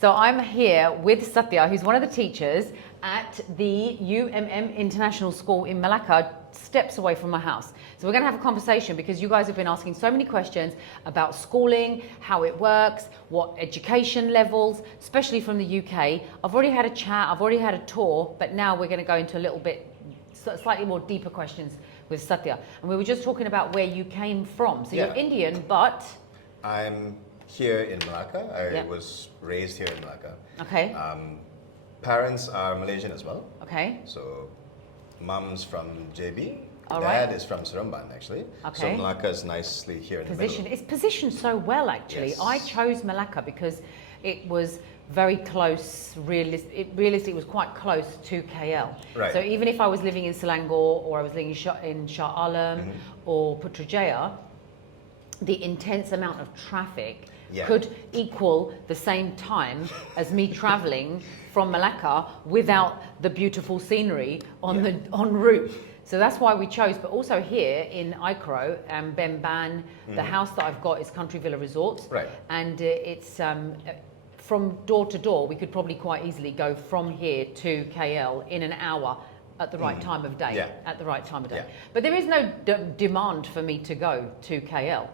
So I'm here with Satya, who's one of the teachers at the UMM International School in Malaka, steps away from my house. So we're going to have a conversation because you guys have been asking so many questions about schooling, how it works, what education levels, especially from the UK. I've already had a chat, I've already had a tour, but now we're going to go into a little bit, slightly more deeper questions with Satya. And we were just talking about where you came from. So you're Indian, but... I'm here in Malaka. I was raised here in Malaka. Okay. Parents are Malaysian as well. Okay. So, mom's from JB. All Dad right. is from Seremban, actually. Okay. So Malaka is nicely here in the middle. It's positioned so well, actually. Yes. I chose Malaka because it was very close, realistically it was quite close to KL. Right. So even if I was living in Selangor or I was living in Shah Alam or Putrajaya, the intense amount of traffic could equal the same time as me traveling from Malacca without the beautiful scenery on the en route. So that's why we chose. But also here in Icro and Bemban, the house that I've got is Country Villa Resorts. Right. And it's from door to door, we could probably quite easily go from here to KL in an hour at the right time of day. Yeah. At the right time of day. Yeah. But there is no demand for me to go to KL.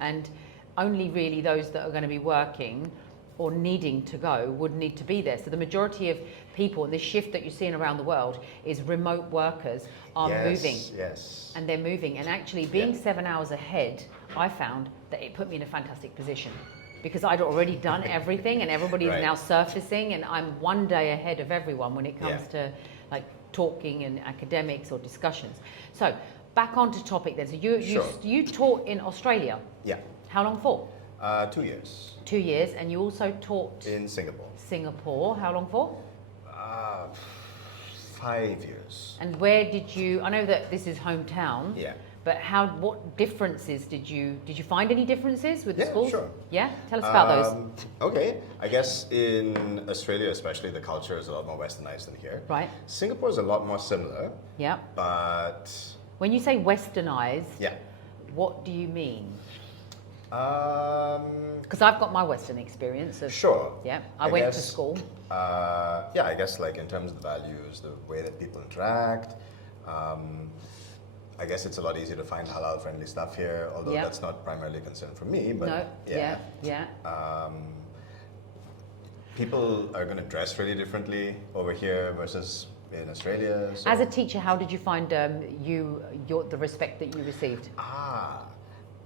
And only really those that are going to be working or needing to go would need to be there. So the majority of people, and this shift that you're seeing around the world, is remote workers are moving. Yes. And they're moving. And actually being 7 hours ahead, I found that it put me in a fantastic position because I'd already done everything and everybody's now surfacing, and I'm one day ahead of everyone when it comes to like talking and academics or discussions. So back onto topic then. So you taught in Australia. Yeah. How long for? 2 years. 2 years, and you also taught in Singapore. Singapore. How long for? 5 years. And where did you? I know that this is hometown. Yeah. But what differences did you find any differences with the schools? Sure. Yeah, tell us about those. Okay, I guess in Australia especially the culture is a lot more westernized than here. Right. Singapore is a lot more similar. Yeah. But when you say westernized, what do you mean? Because I've got my Western experience of Yeah, I went to school. I guess like in terms of the values, the way that people interact. I guess it's a lot easier to find halal friendly stuff here, although that's not primarily a concern for me. But people are going to dress really differently over here versus in Australia. So. As a teacher, how did you find the respect that you received?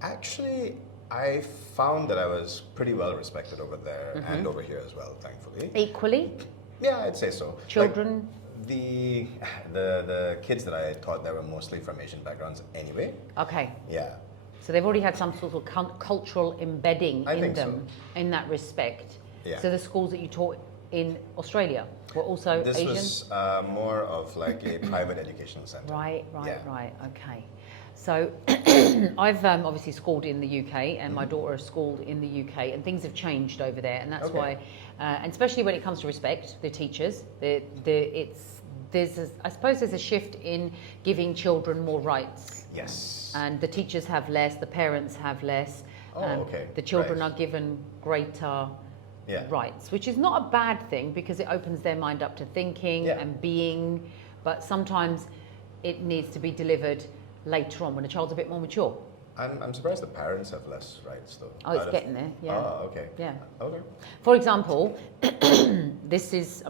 Actually, I found that I was pretty well respected over there and over here as well, thankfully. Equally? Yeah, I'd say so. Children? Like, the kids that I taught there were mostly from Asian backgrounds anyway. Okay. Yeah. So they've already had some sort of cultural embedding in them in that respect. Yeah. So the schools that you taught in Australia were also Asian? This was more of like a private educational center. Right, okay. So I've obviously schooled in the UK, and my daughter has schooled in the UK, and things have changed over there, and that's why, and especially when it comes to respect, the teachers, I suppose there's a shift in giving children more rights. Yes. And the teachers have less, the parents have less. The children are given greater rights, which is not a bad thing because it opens their mind up to thinking and being, but sometimes it needs to be delivered later on when a child's a bit more mature. I'm surprised the parents have less rights though. Oh, it's getting there, yeah. Oh, okay. Yeah. Okay. For example, this is,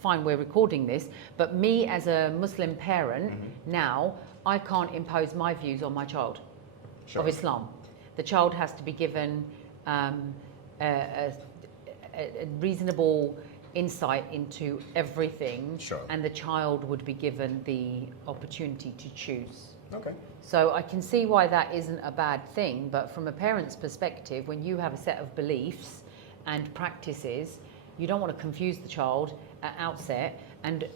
fine, we're recording this, but me as a Muslim parent, now, I can't impose my views on my child of Islam. The child has to be given a reasonable insight into everything, and the child would be given the opportunity to choose. Okay. So I can see why that isn't a bad thing, but from a parent's perspective, when you have a set of beliefs and practices, you don't want to confuse the child at outset, and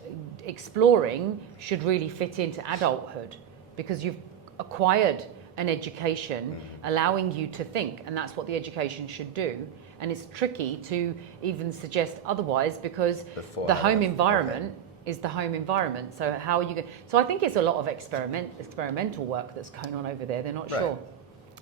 exploring should really fit into adulthood because you've acquired an education allowing you to think, and that's what the education should do. And it's tricky to even suggest otherwise because the home environment is the home environment. So how are you going? So I think it's a lot of experimental work that's going on over there. They're not sure.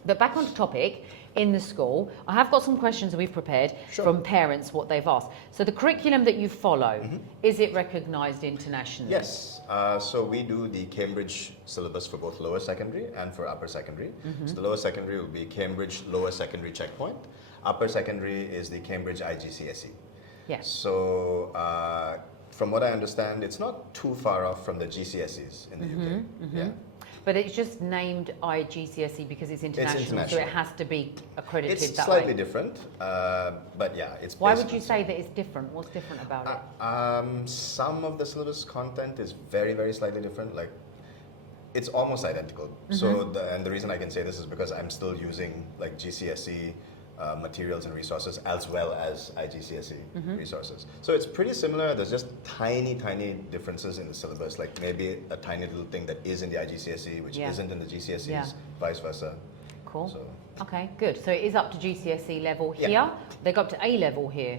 But back on topic, in the school, I have got some questions that we've prepared Sure. from parents, what they've asked. So the curriculum that you follow, is it recognised internationally? Yes. So we do the Cambridge syllabus for both lower secondary and for upper secondary. So the lower secondary will be Cambridge Lower Secondary Checkpoint. Upper secondary is the Cambridge IGCSE. Yes. So from what I understand, it's not too far off from the GCSEs in the UK. Yeah. But it's just named IGCSE because it's international, so international. it has to be accredited It's that slightly way. different, but yeah, it's. Why would basically you say that it's different? What's different about it? Some of the syllabus content is very, very slightly different. Like, it's almost identical. So, the reason I can say this is because I'm still using like GCSE materials and resources as well as IGCSE resources. So it's pretty similar. There's just tiny, tiny differences in the syllabus. Like maybe a tiny little thing that is in the IGCSE, which isn't in the GCSEs, Yeah. vice versa. Cool. So, Okay, good. So it is up to GCSE level Yeah. here. They go up to A level here.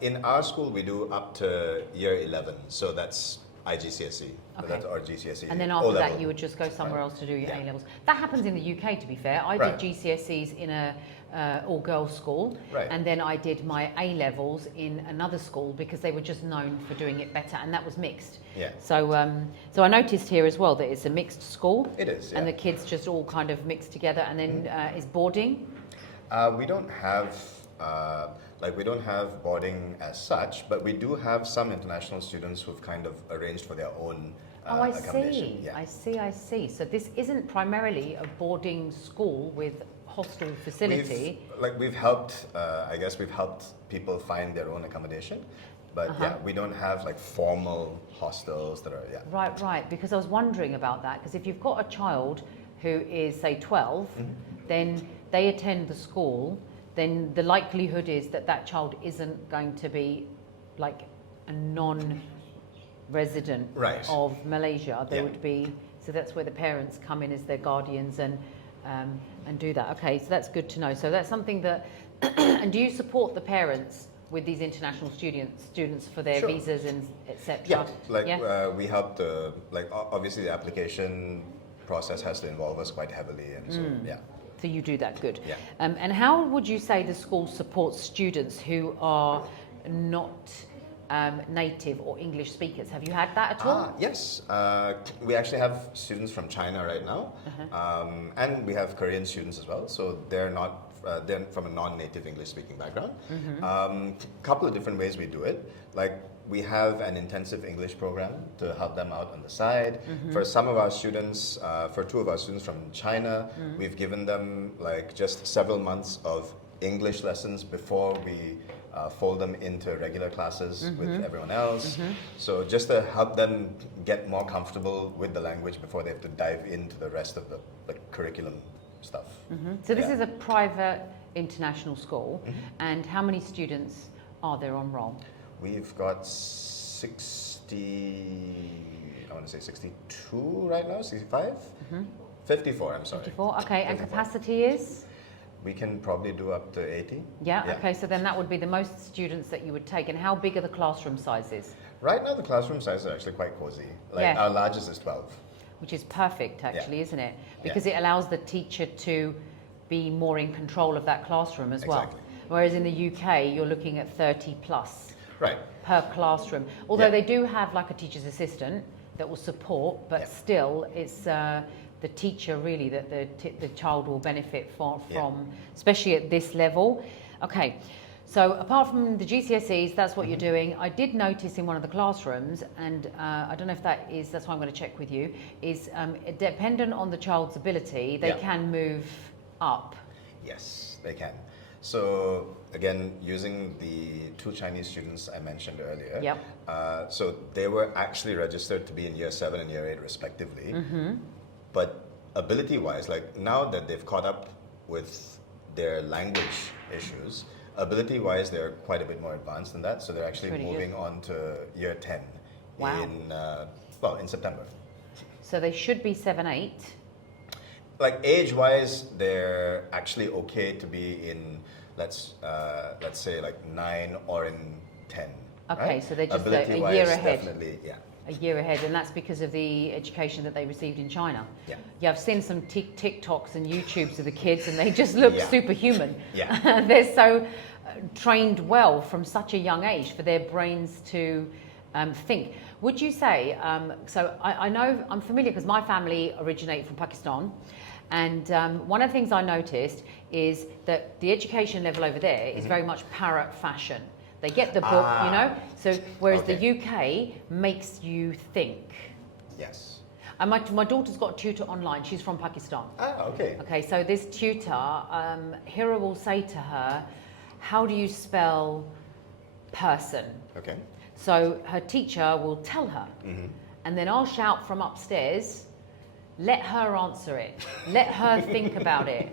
in our school, we do up to year 11. So that's IGCSE. Okay. That's our GCSE. And then after that, O-level. you would just go somewhere else to do your Yeah. A levels. That happens in the UK, to be fair. I Right. did GCSEs in a all-girls school, Right. and then I did my A levels in another school because they were just known for doing it better, and that was mixed. Yeah. So, so I noticed here as well that it's a mixed school. It is, And the yeah. kids just all kind of mixed together, and then is boarding. We don't have we don't have boarding as such, but we do have some international students who've kind of arranged for their own Oh, I accommodation. see. Yeah. I see. So this isn't primarily a boarding school with hostel facility. We've helped. I guess we've helped people find their own accommodation, but yeah, we don't have like formal hostels that are Right. Because I was wondering about that. Because if you've got a child who is, say, 12, then they attend the school, then the likelihood is that that child isn't going to be like a non-resident Right. of Malaysia. They Yeah. would be. So that's where the parents come in as their guardians and do that. Okay, so that's good to know. So that's something that. And do you support the parents with these international students for their Sure. visas and etc.? Yeah, we help the obviously the application process has to involve us quite heavily, and so yeah. So you do that, good. Yeah. And how would you say the school supports students who are not native or English speakers? Have you had that at all? Yes, we actually have students from China right now, and we have Korean students as well. So they're not they're from a non-native English-speaking background. Couple of different ways we do it. Like we have an intensive English program to help them out on the side. For some of our students, for two of our students from China, we've given them like just several months of English lessons before we fold them into regular classes with everyone else. So just to help them get more comfortable with the language before they have to dive into the rest of the curriculum stuff. So this Yeah. is a private international school, and how many students are there on roll? We've got 62 right now, 65? 54, I'm sorry. 54. Okay, and 54. capacity is? We can probably do up to 80. Yeah. Okay, so then that would be the most students that you would take. And how big are the classroom sizes? Right now, the classroom sizes are actually quite cozy. Like Yeah. our largest is 12. Which is perfect, actually, Yeah. isn't it? Because it allows the teacher to be more in control of that classroom as well. Exactly. Whereas in the UK, you're looking at 30 plus Right. per classroom. Although Yeah. they do have like a teacher's assistant that will support, but Yeah. still, it's the teacher really that the child will benefit from, Yeah. especially at this level. Okay. So apart from the GCSEs, that's what you're doing. I did notice in one of the classrooms, and I don't know if that's why I'm going to check with you, is dependent on the child's ability, they Yeah. can move up. Yes, they can. So again, using the two Chinese students I mentioned earlier, Yep. So they were actually registered to be in year 7 and year 8 respectively. But ability-wise, like now that they've caught up with their language issues, ability-wise they're quite a bit more advanced than that. So they're actually Pretty good. moving on to year 10 Wow. in September. So they should be 7, 8. Like age-wise, they're actually okay to be in let's say like 9 or in 10. Okay, right? so they're just a Ability-wise, year ahead. Definitely, yeah. a year ahead, and that's because of the education that they received in China. Yeah. Yeah, I've seen some TikToks and YouTubes of the kids, and they just look superhuman. Yeah. They're so trained well from such a young age for their brains to think. Would you say, so I know, I'm familiar because my family originated from Pakistan, and one of the things I noticed is that the education level over there is very much parrot fashion. They get the book, you know, so whereas the UK makes you think. Yes. And my daughter's got a tutor online. She's from Pakistan. Okay. Okay, so this tutor, Hira will say to her, how do you spell person? Okay. So her teacher will tell her, and then I'll shout from upstairs, let her answer it, let her think about it,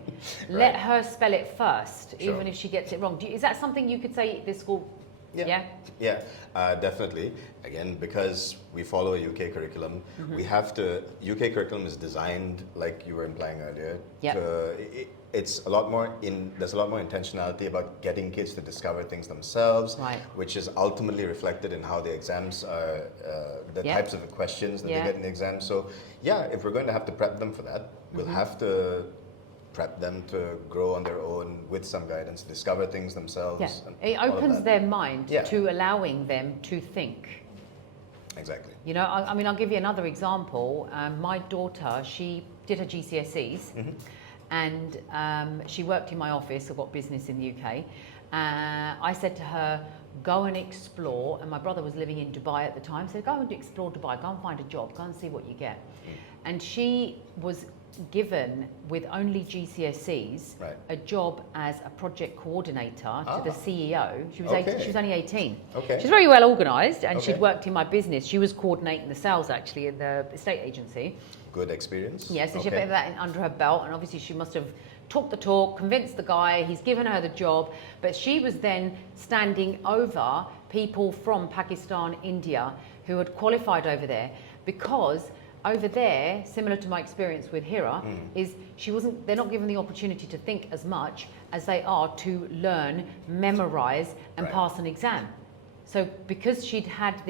let her spell it first, even if she gets it wrong. Is that something you could say at this school? Yeah, definitely. Again, because we follow a UK curriculum, we have to. UK curriculum is designed, like you were implying earlier. It's a lot more there's a lot more intentionality about getting kids to discover things themselves, which is ultimately reflected in how the exams are, the types of questions that they get in the exam. So, if we're going to have to prep them for that, we'll have to prep them to grow on their own with some guidance, discover things themselves. Yeah. It opens their mind to allowing them to think. Exactly. You know, I mean, I'll give you another example. My daughter, she did her GCSEs, and she worked in my office. I've got business in the UK. I said to her, go and explore. And my brother was living in Dubai at the time. So go and explore Dubai, go and find a job, go and see what you get. And she was given, with only GCSEs, a job as a project coordinator to the CEO. She was she was only 18. Okay. She's very well organised, and she'd worked in my business. She was coordinating the sales actually in the estate agency. Good experience. Yeah, so she had a bit of that under her belt, and obviously she must have talked the talk, convinced the guy, he's given her the job, but she was then standing over people from Pakistan, India, who had qualified over there, because over there, similar to my experience with Hira, is they're not given the opportunity to think as much as they are to learn, memorize, and pass an exam. So because she'd had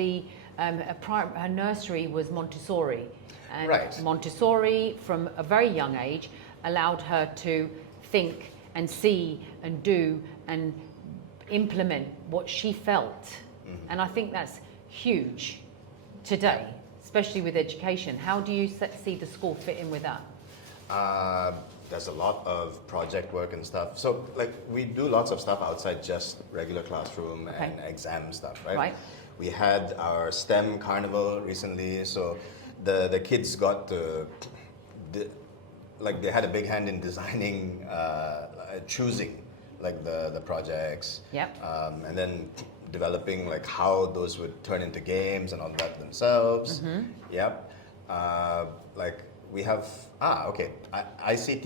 her nursery was Montessori, and Montessori from a very young age allowed her to think and see and do and implement what she felt. And I think that's huge today, especially with education. How do you see the school fit in with that? There's a lot of project work and stuff. So, like, we do lots of stuff outside just regular classroom and exam stuff, right? We had our STEM carnival recently, so the kids got to, they had a big hand in designing, choosing, like, the projects. And then developing, like, how those would turn into games and all that themselves. Like, we have ICT.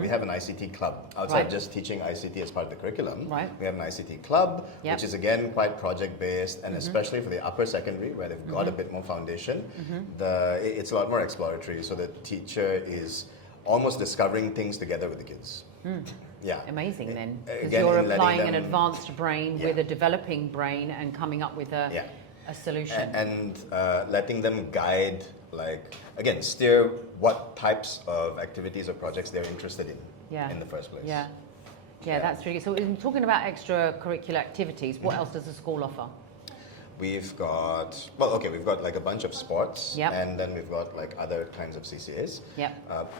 We have an ICT club outside just teaching ICT as part of the curriculum. We have an ICT club, which is again quite project based, and especially for the upper secondary where they've got a bit more foundation, it's a lot more exploratory. So the teacher is almost discovering things together with the kids. Amazing then, because you're applying an advanced brain with a developing brain and coming up with a solution. And letting them guide, like, again, steer what types of activities or projects they're interested in the first place. That's really good. So in talking about extracurricular activities, what else does the school offer? We've got, we've got like a bunch of sports, and then we've got like other kinds of CCAs.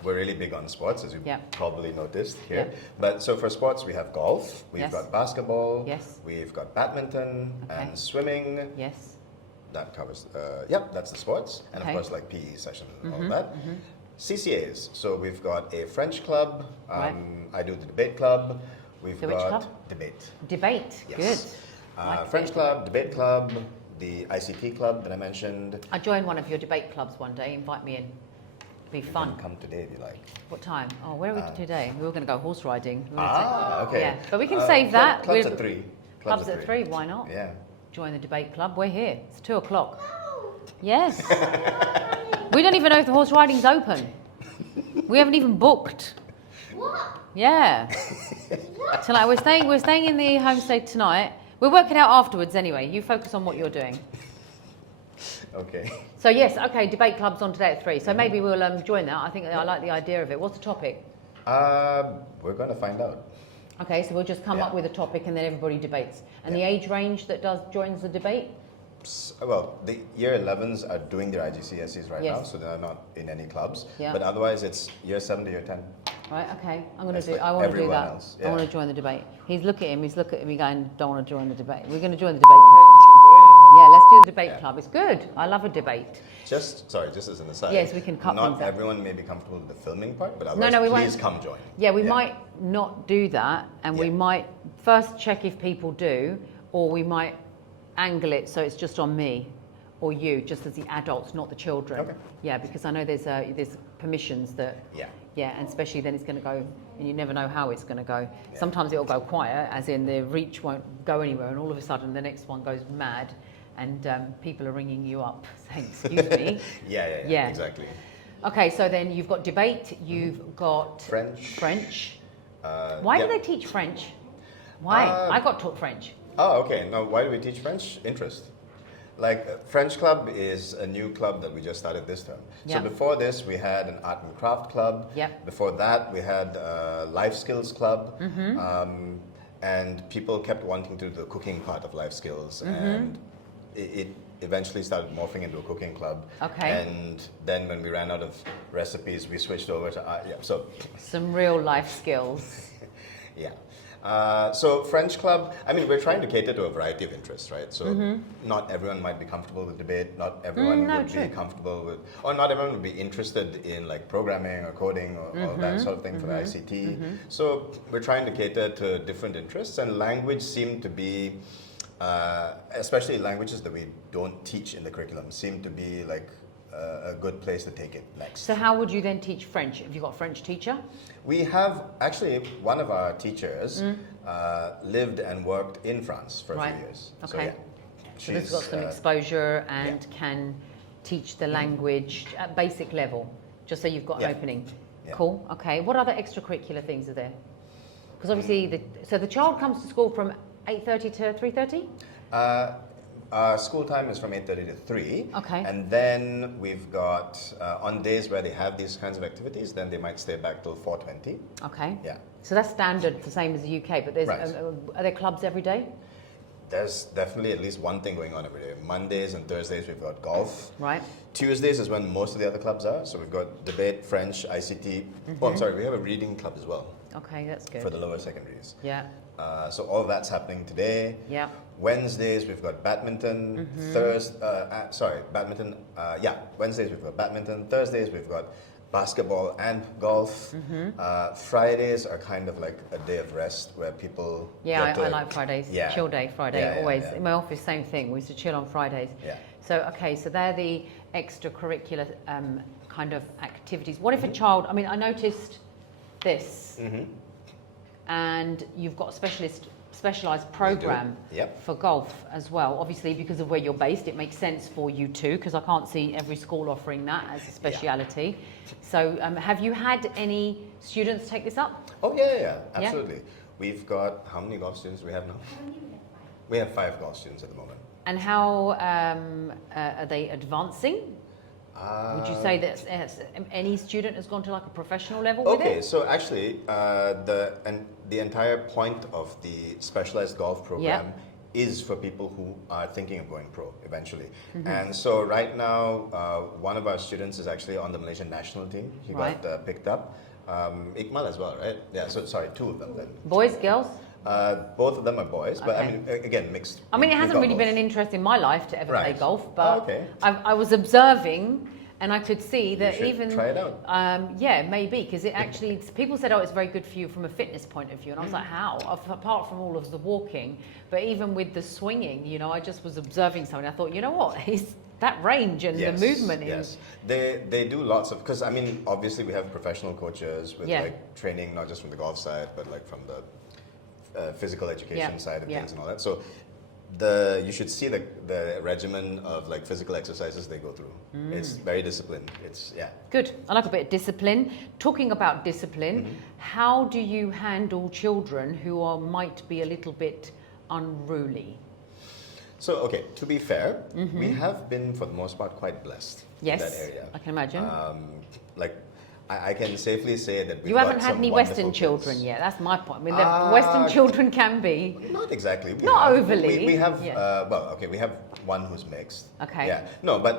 We're really big on sports, as you probably noticed here. But so for sports, we have golf, we've got basketball, we've got badminton and swimming. That covers, that's the sports. And of course, like PE session and all that. CCAs, so we've got a French club, I do the debate club. We've got debate. Debate, good. French club, debate club, the ICT club that I mentioned. I join one of your debate clubs one day. Invite me in. It'd be fun. Come today if you like. What time? Oh, where are we today? We were going to go horse riding. Okay. Yeah, but we can save that. Clubs at 3. Clubs at 3. Why not? Yeah. Join the debate club. We're here. It's 2:00. Yes. We don't even know if the horse riding's open. We haven't even booked. What? Yeah. So like we're staying in the homestay tonight. We'll work it out afterwards anyway. You focus on what you're doing. Okay. So yes, okay, debate club's on today at 3. So maybe we'll join that. I think I like the idea of it. What's the topic? We're going to find out. Okay, so we'll just come up with a topic and then everybody debates. And the age range that joins the debate? Well, the year 11s are doing their IGCSEs right Yes. now, so they're not in any clubs. Yeah. But otherwise, it's year 7 to year 10. Right, okay. I want That's to like do everyone that. else, I want yeah. to join the debate. He's looking at me going, don't want to join the debate. We're going to join the debate club. Yeah, let's do the debate club. It's good. I love a debate. Just as an aside. Yes, we can cut Not things out. everyone may be comfortable with the filming part, but otherwise, we please won't. come join. Yeah, we might not do that, and we might first check if people do, or we might angle it so it's just on me or you, just as the adults, not the children. Okay. Yeah, because I know there's permissions that. Yeah, and especially then it's going to go, and you never know how it's going to go. Yeah. Sometimes it'll go quiet, as in the reach won't go anywhere, and all of a sudden the next one goes mad, and people are ringing you up saying, "Excuse me." Yeah, exactly. Okay, so then you've got debate, you've got French. Why do they teach French? Why? I got taught French. Oh, okay. Now, why do we teach French? Interest. Like, French club is a new club that we just started this term. Yeah. So before this, we had an art and craft club. Yeah. Before that, we had a life skills club. And people kept wanting to do the cooking part of life skills. And it eventually started morphing into a cooking club. Okay. And then when we ran out of recipes, we switched over to art. Yeah, so Some real life skills. yeah. So French club, I mean, we're trying to cater to a variety of interests, right? So not everyone might be comfortable with debate, not everyone would be comfortable with, or not everyone would be interested in like programming or coding or all that sort of thing for the ICT. So we're trying to cater to different interests, and language seemed to be, especially languages that we don't teach in the curriculum, seem to be like a good place to take it next. So how would you then teach French? Have you got a French teacher? We have, actually, one of our teachers lived and worked in France for a few years. Okay. So, yeah, So this has got some exposure and can teach the language at basic level, just so you've got an opening. Yeah. Cool. Okay. What other extracurricular things are there? Because obviously, so the child comes to school from 8:30 to 3:30? School time is from 8:30 to 3. Okay. And then we've got, on days where they have these kinds of activities, then they might stay back till 4:20. Okay. Yeah. So that's standard, the same as the UK, but there's are there clubs every day? There's definitely at least one thing going on every day. Mondays and Thursdays we've got golf. Right. Tuesdays is when most of the other clubs are. So we've got debate, French, ICT. Oh, I'm sorry, we have a reading club as well. Okay, that's good. For the lower secondaries. Yeah. So all of that's happening today. Yeah. Wednesdays we've got badminton. Badminton. Wednesdays we've got badminton. Thursdays we've got basketball and golf. Fridays are kind of like a day of rest where people. Yeah, I like Fridays. Yeah. Chill day, Friday. Yeah, always yeah. in my office, same thing. We used to chill on Fridays. Yeah. So okay, so they're the extracurricular kind of activities. What if a child? I mean, I noticed this, and you've got a specialised program for golf as well. Obviously, because of where you're based, it makes sense for you too, because I can't see every school offering that as a speciality. So, have you had any students take this up? Oh yeah, absolutely. We've got, how many golf students do we have now? We have 5 golf students at the moment. And how are they advancing? Would you say that any student has gone to like a professional level with it? Okay, so actually, the entire point of the specialized golf program is for people who are thinking of going pro eventually. And so right now, one of our students is actually on the Malaysian national team. He got picked up. Ikmal as well, right? Yeah, so sorry, 2 of them then. Boys, girls? Both of them are boys, but I mean, again, mixed. I mean, it hasn't really been an interest in my life to ever play golf, but okay. I was observing, and I could see that You should try it out. Yeah, maybe, because it actually, people said, oh, it's very good for you from a fitness point of view, and I was like, how? Apart from all of the walking, but even with the swinging, you know, I just was observing something. I thought, you know what, that range and the movement. Yes, they do lots of, because I mean, obviously we have professional coaches with like training, not just from the golf side, but like from the physical education side of things and all that. So you should see the regimen of like physical exercises they go through. It's very disciplined. It's Good. I like a bit of discipline. Talking about discipline, how do you handle children who might be a little bit unruly? So, okay, to be fair, we have been, for the most part, quite blessed in that Yes, area. I can imagine. Like, I can safely say that we've You haven't got had some any wonderful Western kids. children yet. That's my point. I mean, the Western children can be. Not exactly. Not overly, We have, yeah. well, okay, we have one who's mixed. Okay. Yeah. No, but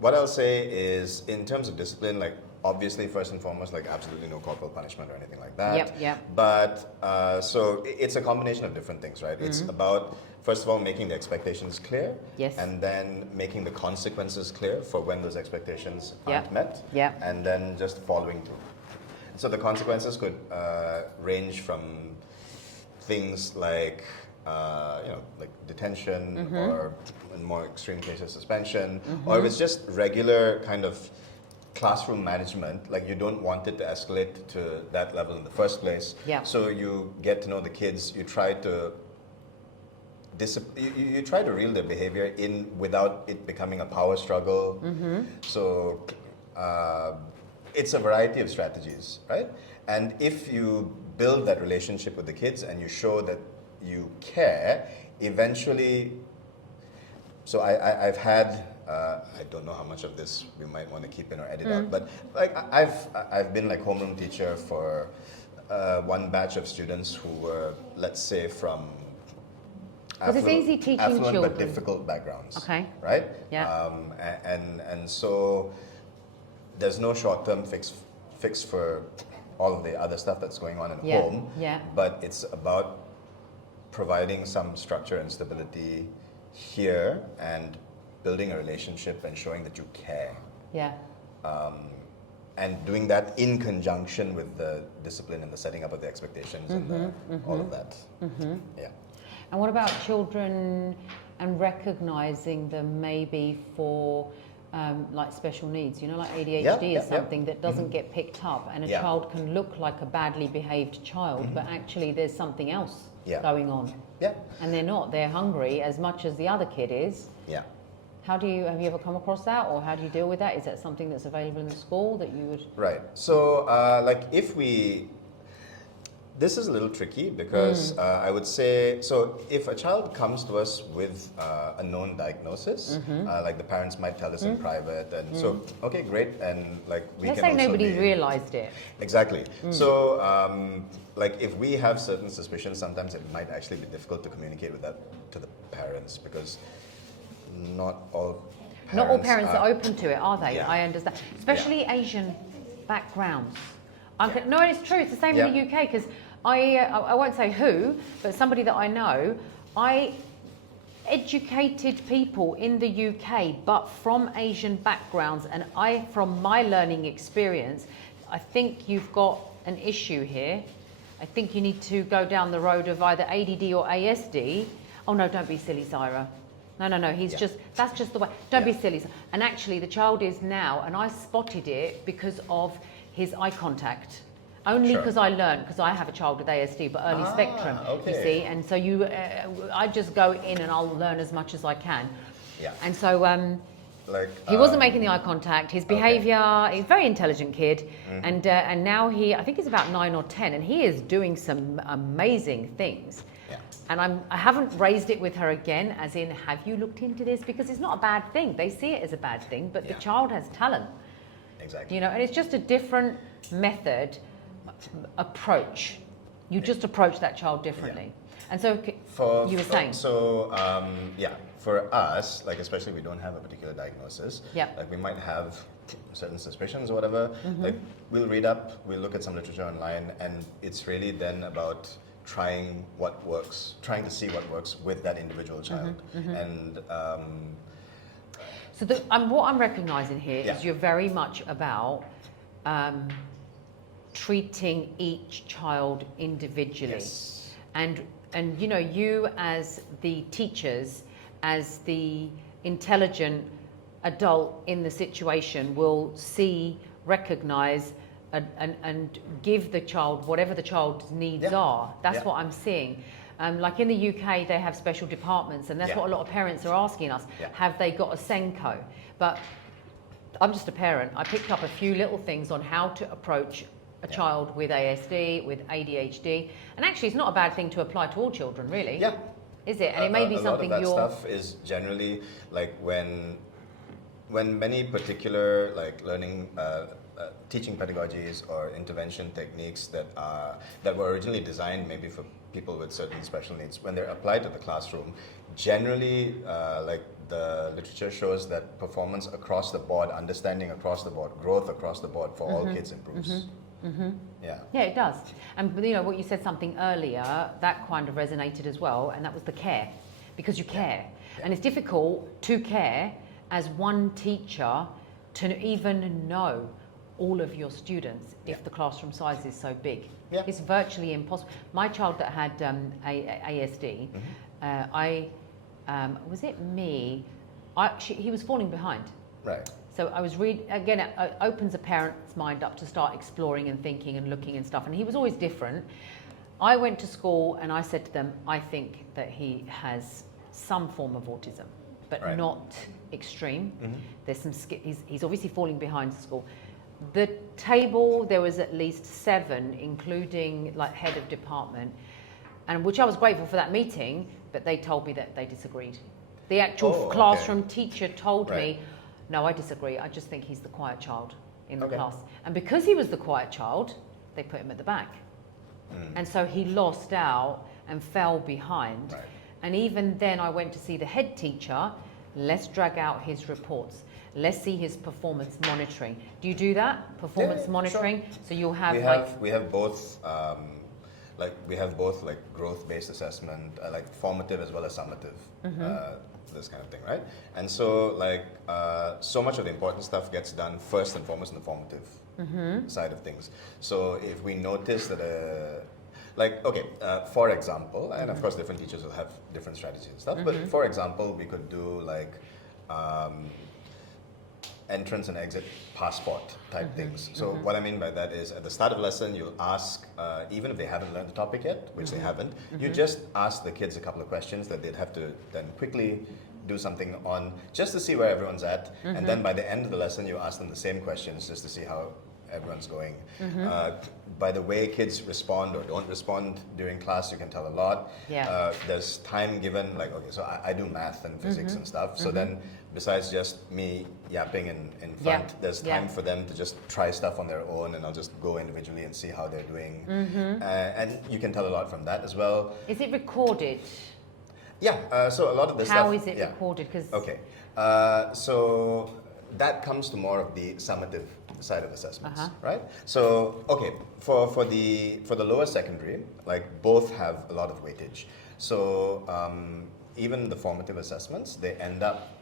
what I'll say is, in terms of discipline, like, obviously, first and foremost, like, absolutely no corporal punishment or anything like that. Yep. But, so it's a combination of different things, right? It's about, first of all, making the expectations clear. Yes. And then making the consequences clear for when those expectations aren't Yep. met. Yep. And then just following through. So the consequences could range from things like, like detention, or in more extreme cases, suspension, or if it's just regular kind of classroom management, like you don't want it to escalate to that level in the first place. Yeah. So you get to know the kids, you try to you try to reel their behavior in without it becoming a power struggle. So it's a variety of strategies, right? And if you build that relationship with the kids and you show that you care, eventually, so I've had, I don't know how much of this we might want to keep in or edit out, but like I've been like homeroom teacher for one batch of students who were, let's say, from Because it's easy teaching affluent children. but difficult backgrounds. Okay. Right? Yeah. And so there's no short-term fix for all of the other stuff that's going on at Yeah. home. Yeah. But it's about providing some structure and stability here and building a relationship and showing that you care. Yeah. And doing that in conjunction with the discipline and the setting up of the expectations and all of that. Yeah. And what about children and recognizing them maybe for like special needs? You know, like ADHD is something that doesn't get picked up, and a child can look like a badly behaved child, but actually there's something else going on. Yeah. And they're not. They're hungry as much as the other kid is. Yeah. Have you ever come across that, or how do you deal with that? Is that something that's available in the school that you would? Right. So, like, this is a little tricky because I would say, so if a child comes to us with a known diagnosis, like the parents might tell us in private, and so, okay, great, and like we Let's can say also nobody's be, realised it. Exactly. So, like if we have certain suspicions, sometimes it might actually be difficult to communicate with that to the parents because not all Parents are open to it, are they? Yeah. I understand. Especially Asian backgrounds. No, it's true. It's the same in the UK because I won't say who, but somebody that I know, I educated people in the UK, but from Asian backgrounds, and from my learning experience, I think you've got an issue here. I think you need to go down the road of either ADD or ASD. Oh no, don't be silly, Syra. No, that's just the way. Don't be silly. And actually the child is now, and I spotted it because of his eye contact. Only because I learned, because I have a child with ASD, but early spectrum, you see. And so I just go in and I'll learn as much as I can. Yeah. And so he wasn't making the eye contact. His behaviour, he's a very intelligent kid. And now I think he's about 9 or 10, and he is doing some amazing things. Yeah. And I haven't raised it with her again, as in, have you looked into this? Because it's not a bad thing. They see it as a bad thing, but the child has talent. Exactly. You know, and it's just a different method, approach. You just approach that child differently. And so you were saying. So, for us, like especially we don't have a particular diagnosis. Yeah. Like we might have certain suspicions or whatever. Like we'll read up, we'll look at some literature online, and it's really then about trying to see what works with that individual child. And so what I'm recognising here is you're very much about treating each child individually. Yes. And you know, you as the teachers, as the intelligent adult in the situation will recognise and give the child whatever the child's needs are. That's what I'm seeing. Like in the UK, they have special departments, and that's what a lot of parents are asking us. Have they got a Senko? But I'm just a parent. I picked up a few little things on how to approach a child with ASD, with ADHD. And actually, it's not a bad thing to apply to all children, really. Yeah. Is it? And it may be something a lot of that stuff is generally like when many particular like learning teaching pedagogies or intervention techniques that were originally designed maybe for people with certain special needs, when they're applied to the classroom, generally like the literature shows that performance across the board, understanding across the board, growth across the board for all kids improves. Yeah, it does. And you know what you said something earlier that kind of resonated as well, and that was the care, because you care. And it's difficult to care as one teacher to even know all of your students if the classroom size is so big. It's virtually impossible. My child that had ASD, was it me? He was falling behind. Right. So I was again, it opens a parent's mind up to start exploring and thinking and looking and stuff. And he was always different. I went to school and I said to them, I think that he has some form of autism, but not extreme. There's some, he's obviously falling behind school. The table, there was at least 7, including like head of department, and which I was grateful for that meeting, but they told me that they disagreed. The actual classroom teacher told me, no, I disagree. I just think he's the quiet child in the class. And because he was the quiet child, they put him at the back. And so he lost out and fell behind. And even then I went to see the head teacher. Let's drag out his reports. Let's see his performance monitoring. Do you do that? Performance monitoring? Sure. So you'll have we have both like growth-based assessment, like formative as well as summative, this kind of thing, right? And so like so much of the important stuff gets done first and foremost in the formative side of things. So if we notice that for example, and of course different teachers will have different strategies and stuff, but for example, we could do like entrance and exit passport type things. So what I mean by that is at the start of the lesson, you'll ask, even if they haven't learned the topic yet, which they haven't, you just ask the kids a couple of questions that they'd have to then quickly do something on, just to see where everyone's at. And then by the end of the lesson, you ask them the same questions just to see how everyone's going. By the way kids respond or don't respond during class, you can tell a lot. There's time given, like, okay, so I do math and physics and stuff. So then besides just me yapping in front, there's time for them to just try stuff on their own, and I'll just go individually and see how they're doing. And you can tell a lot from that as well. Is it recorded? So a lot of this stuff. How is it recorded? So that comes to more of the summative side of assessments, right? So for the lower secondary, like both have a lot of weightage. So even the formative assessments, they end up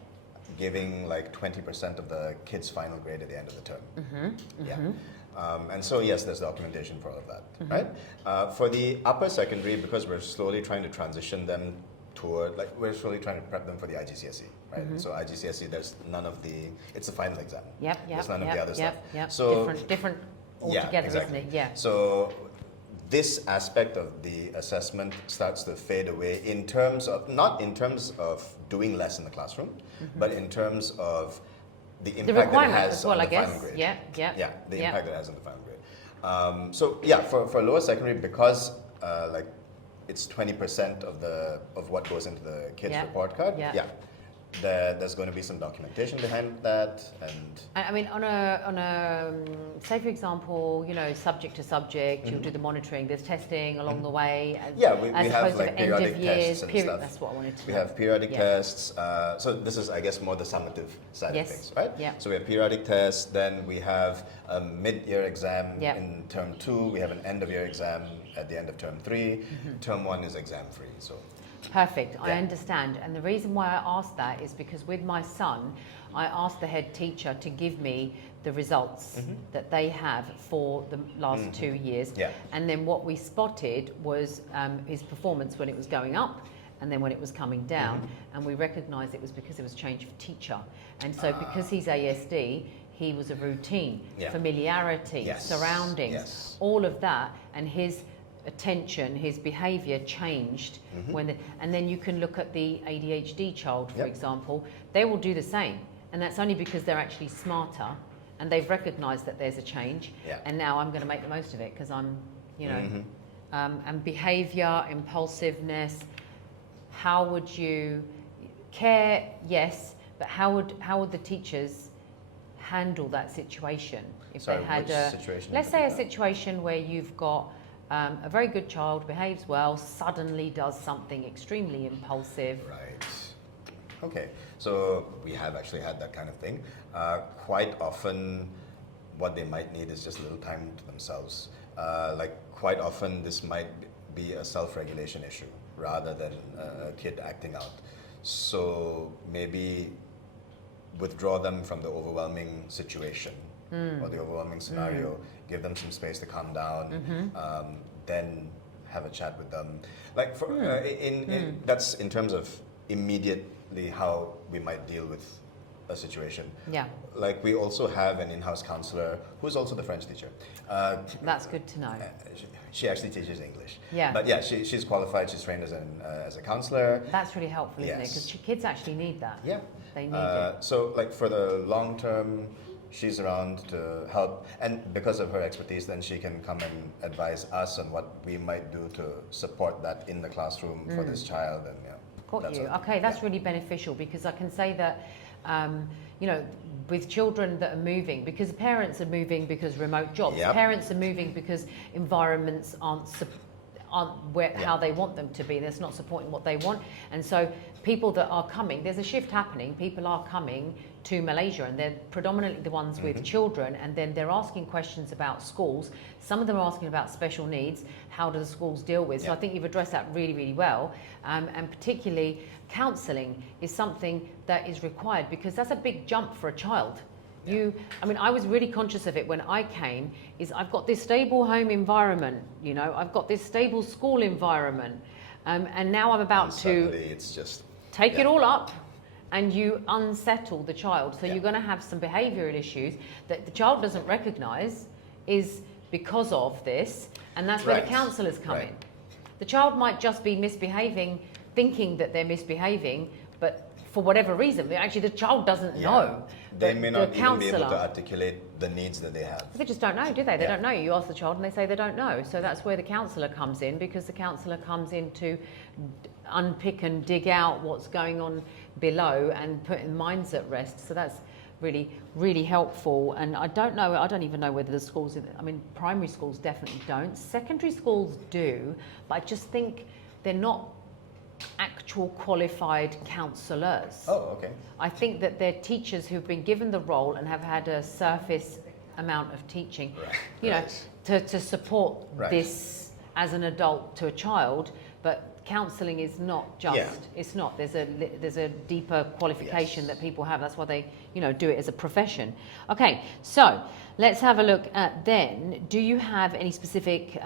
giving like 20% of the kids' final grade at the end of the term. And so yes, there's documentation for all of that, right? For the upper secondary, because we're slowly trying to transition them toward, like, we're slowly trying to prep them for the IGCSE, right? So IGCSE, there's none of the, it's a final exam. There's none of the other stuff. So different altogether, exactly. isn't it? So this aspect of the assessment starts to fade away in terms of, not in terms of doing less in the classroom, but in terms of the impact that it has on the final grade. The impact that it has on the final grade. For lower secondary, because like it's 20% of what goes into the kids' report card. There's going to be some documentation behind that, and I mean, on a say for example, you know, subject to subject, you'll do the monitoring. There's testing along the way. We have like periodic tests and stuff. That's what I wanted to know. We have periodic tests. So this is, I guess, more the summative side of things, right? So we have periodic tests. Then we have a mid-year exam in term 2. We have an end-of-year exam at the end of term 3. Term 1 is exam-free. So. Perfect, I understand. And the reason why I asked that is because with my son, I asked the head teacher to give me the results that they have for the last 2 years. And then what we spotted was his performance when it was going up and then when it was coming down. And we recognised it was because there was change of teacher. And so because he's ASD, he was a routine, familiarity, surroundings, all of that. And his attention, his behaviour changed and then you can look at the ADHD child, for example. They will do the same, and that's only because they're actually smarter and they've recognised that there's a change. And now I'm going to make the most of it because I'm, you know, and behaviour, impulsiveness, how would you care? Yes, but how would the teachers handle that situation if Sorry, they had which situation in let's say a particular? situation where you've got a very good child, behaves well, suddenly does something extremely impulsive. Right. Okay. So we have actually had that kind of thing. Quite often, what they might need is just a little time to themselves. Like quite often, this might be a self-regulation issue rather than a kid acting out. So maybe withdraw them from the overwhelming situation or the overwhelming scenario. Give them some space to calm down. Then have a chat with them. Like for, that's in terms of immediately how we might deal with a situation. Yeah, Like we also have an in-house counselor who's also the French teacher. that's good to know. She actually teaches English. Yeah. But yeah, she's qualified. She's trained as a counselor. That's really helpful, isn't it? Yes. Because kids actually need that. Yeah. They need it. So like for the long term, she's around to help, and because of her expertise, then she can come and advise us on what we might do to support that in the classroom for this child. And yeah, Got that's you. all. Okay, that's Yeah. really beneficial because I can say that, you know, with children that are moving, because parents are moving because remote jobs, Yep. parents are moving because environments aren't where Yeah. how they want them to be. That's not supporting what they want, and so people that are coming, there's a shift happening. People are coming to Malaysia, and they're predominantly the ones with children, and then they're asking questions about schools. Some of them are asking about special needs. How do the schools deal with? So Yeah. I think you've addressed that really, really well, and particularly counselling is something that is required because that's a big jump for a child. I mean, I was really conscious of it when I came, is I've got this stable home environment, you know, I've got this stable school environment, and now I'm about And to suddenly it's just take yeah. it all up and you unsettle the child. So Yeah. you're going to have some behavioural issues that the child doesn't recognise is because of this, and that's where the Right. counsellors come Right. in. The child might just be misbehaving, thinking that they're misbehaving, but for whatever reason, actually the child doesn't Yeah. know. They But may the not even be able to counsellor- articulate the needs that they have. They just don't know, do they? They Yeah. don't know. You ask the child and they say they don't know. So that's where the counsellor comes in, because the counsellor comes in to unpick and dig out what's going on below and putting minds at rest. So that's really, really helpful. And I don't even know whether the schools, I mean, primary schools definitely don't. Secondary schools do, but I just think they're not actual qualified counsellors. Oh, okay. I think that they're teachers who've been given the role and have had a surface amount of teaching, Right. you know, Right. to support Right. this as an adult to a child. But counselling is not just, Yeah. it's not. There's a deeper qualification Yes. that people have. That's why they, you know, do it as a profession. Okay, so let's have a look at then. Do you have any specific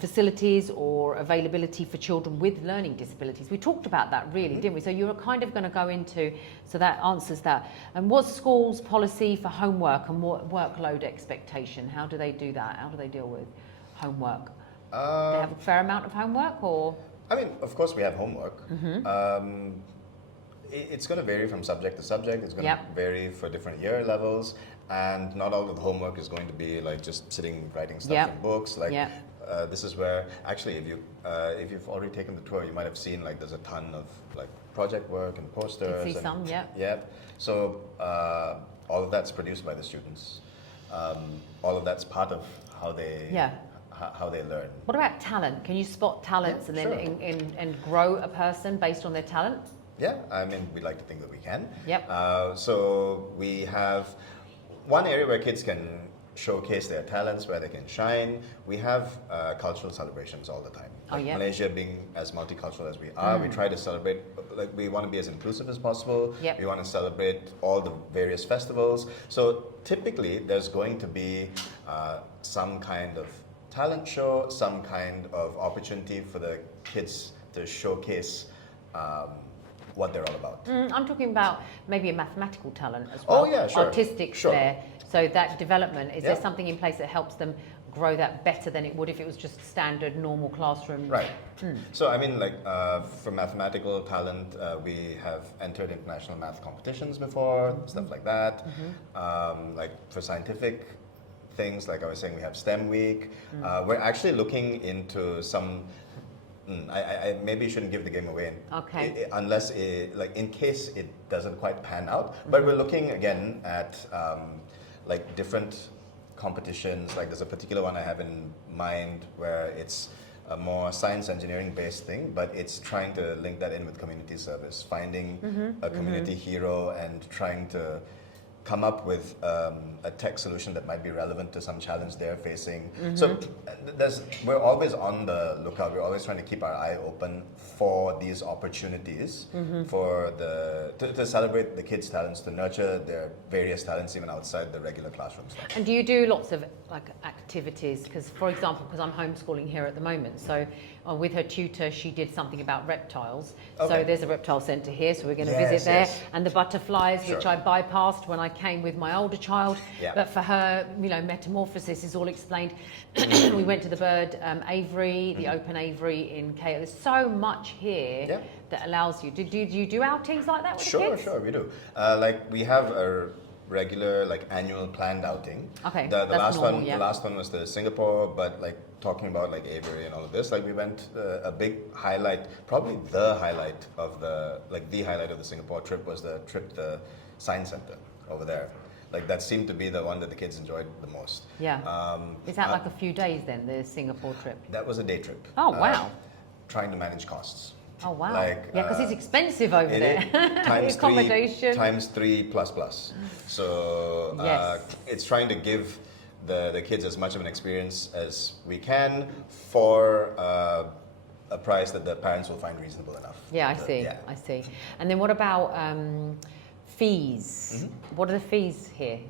facilities or availability for children with learning disabilities? We talked about that really, didn't we? So you're kind of going to go into, so that answers that. And what's schools' policy for homework and workload expectation? How do they do that? How do they deal with homework? They have a fair amount of homework, or? I mean, of course, we have homework. It's going to vary from subject to subject. It's going Yep. to vary for different year levels, and not all of the homework is going to be like just sitting writing stuff Yep. in books. Like Yep. this is where actually, if you've already taken the tour, you might have seen like there's a ton of like project work and posters. see and, some, yep. Yep. So all of that's produced by the students. All of that's part of how they Yeah. how they learn. What about talent? Can you spot talents Yeah, and then sure. and grow a person based on their talent? Yeah, I mean, we'd like to think that we can. Yep. So we have one area where kids can showcase their talents, where they can shine. We have cultural celebrations all the time. Oh, Like yeah. Malaysia being as multicultural as we are, we try to celebrate, like we want to be as inclusive as possible. Yep. We want to celebrate all the various festivals. So typically there's going to be some kind of talent show, some kind of opportunity for the kids to showcase what they're all about. I'm talking about maybe a mathematical talent as well. Oh, yeah, sure. Artistic Sure. there. So that development, is there Yeah. something in place that helps them grow that better than it would if it was just standard normal classroom? Right. So I mean, like for mathematical talent, we have entered international math competitions before, stuff like that. Like for scientific things, like I was saying, we have STEM week. We're actually looking into some I maybe shouldn't give the game away. Okay. Unless, like, in case it doesn't quite pan out. But we're looking again at like different competitions. Like there's a particular one I have in mind where it's a more science engineering based thing, but it's trying to link that in with community service, finding a community hero and trying to come up with a tech solution that might be relevant to some challenge they're facing. So we're always on the lookout. We're always trying to keep our eye open for these opportunities for to celebrate the kids' talents, to nurture their various talents even outside the regular classroom stuff. And do you do lots of like activities? Because, for example, because I'm homeschooling here at the moment, so with her tutor, she did something about reptiles. Okay. So there's a reptile centre here, so we're going to Yes, visit there. yes. And the butterflies, which Sure. I bypassed when I came with my older child. Yeah. But for her, metamorphosis is all explained. We went to the bird aviary, the open aviary in KL. There's so much here that allows you. Do you do outings like that with the kids? Sure, we do. Like we have a regular, like, annual planned outing. Okay, The that's last normal, one, yeah. the last one was to Singapore, but like talking about like aviary and all of this, like we went a big highlight, probably the highlight of the highlight of the Singapore trip was the trip to the Science Center over there. Like that seemed to be the one that the kids enjoyed the most. Yeah. Is that like a few days then, the Singapore trip? That was a day trip. Oh, wow. Trying to manage costs. Oh, wow. Like, yeah, because it's expensive over there. Times Accommodation. times 3++. So Yes. it's trying to give the kids as much of an experience as we can for a price that the parents will find reasonable enough. Yeah, I see. Yeah. I see. And then what about fees? What are the fees here?